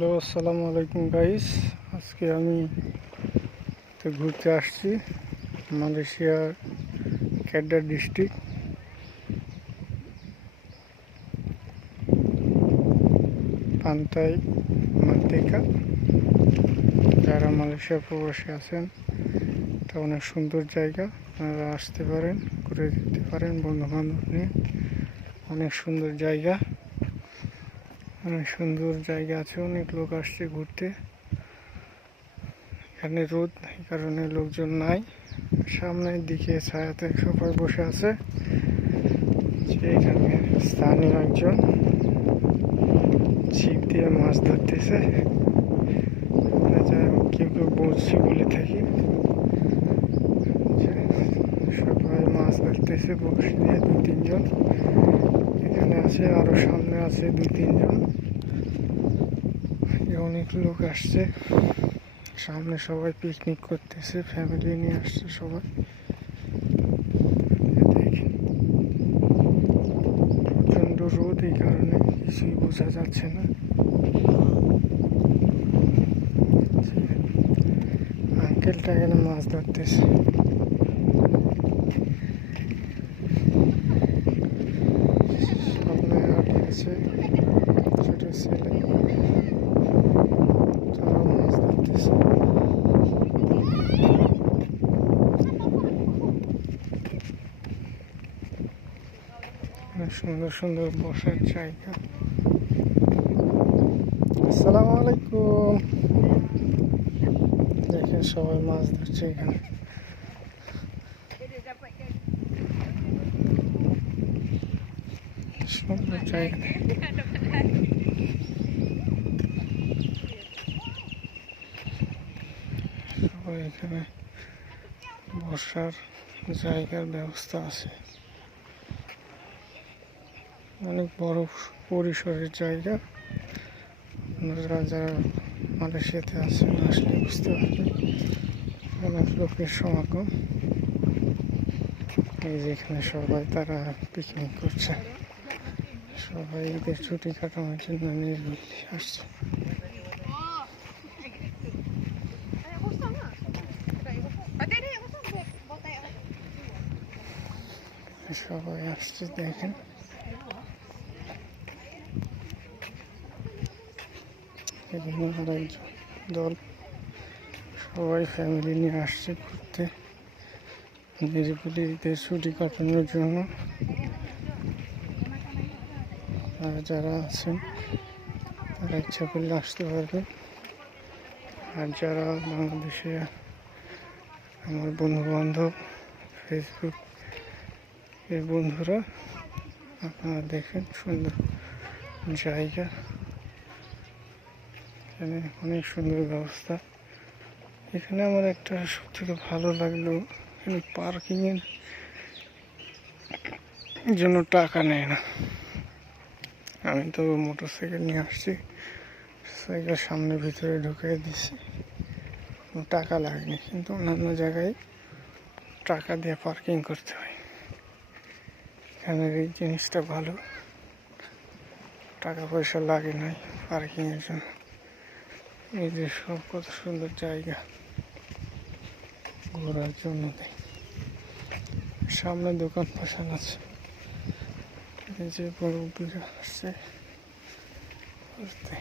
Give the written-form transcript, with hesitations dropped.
Hello, আসসালামু আলাইকুম guys. আজকে আমি ঘুরতে আসছি মালয়েশিয়ার কেডা ডিস্ট্রিক্ট পান্তাই মার্তিকা। যারা মালয়েশিয়া প্রবাসী আছেন, এটা অনেক সুন্দর জায়গা, আপনারা আসতে পারেন, ঘুরে যেতে পারেন বন্ধু বান্ধব নিয়ে। অনেক সুন্দর জায়গা, আছে, অনেক লোক আসছে ঘুরতে। এখানে রোদ, এই কারণে লোকজন নাই। সামনের দিকে ছায়াতে সবাই বসে আছে। এখানে স্থানীয় একজন ছিপ দিয়ে মাছ ধরতেছে। কেউ কেউ বলছি বলে থাকি, সবাই মাছ ধরতেছে বড়শি দিয়ে। 2-3 জন এখানে আছে, আরো সামনে আছে 2-3 জন। অনেক লোক আসছে, সামনে সবাই পিকনিক করতেছে, ফ্যামিলি নিয়ে আসছে সবাই। দেখেন প্রচন্ড রোদ, এই কারণে কিছুই বোঝা যাচ্ছে না। আঙ্কেলটা এখানে মাছ ধরতেছে। সামনে আটে আছে ছোট ছেলে, তারা মাছ ধরতেছে। সুন্দর সুন্দর বসার জায়গা। আসসালামু আলাইকুম। দেখেন সবাই মাছ ধরছে এখানে। সুন্দর জায়গা, সবাই এখানে বসার জায়গার ব্যবস্থা আছে। অনেক বড় পরিসরের জায়গা। আপনারা যারা মালয়েশিয়াতে আছেন আসলে বুঝতে পারবেন, অনেক লোকের সমাগম। এই যে এখানে সবাই তারা পিকনিক করছে, সবাই ঈদের ছুটি কাটানোর জন্য নির্বিঘ্নে আসছে। সবাই আসছে, দেখেন এখানে আরেকজন দল, সবাই ফ্যামিলি নিয়ে আসছে ঘুরতে, নিরিবিলি ঈদের ছুটি কাটানোর জন্য। আর যারা আছেন তারা ইচ্ছা করলে আসতে পারবে। আর যারা বাংলাদেশে আমার বন্ধু বান্ধব, ফেসবুক এর বন্ধুরা, আপনারা দেখেন সুন্দর জায়গা, এখানে অনেক সুন্দর ব্যবস্থা। এখানে আমার একটা সবথেকে ভালো লাগলো, এখানে পার্কিংয়ের জন্য টাকা নেয় না। আমি তো মোটর সাইকেল নিয়ে আসছি, সাইকেল সামনে ভিতরে ঢুকিয়ে দিচ্ছি, টাকা লাগেনি। কিন্তু অন্যান্য জায়গায় টাকা দিয়ে পার্কিং করতে হয়। এখানের এই জিনিসটা ভালো, টাকা পয়সা লাগে নাই পার্কিংয়ের জন্য। এই যে সব কত সুন্দর জায়গা ঘোরার জন্য দেয়। সামনে দোকান পাশান আছে, এই যে মুরব্বিরা আসছে ঘুরতে।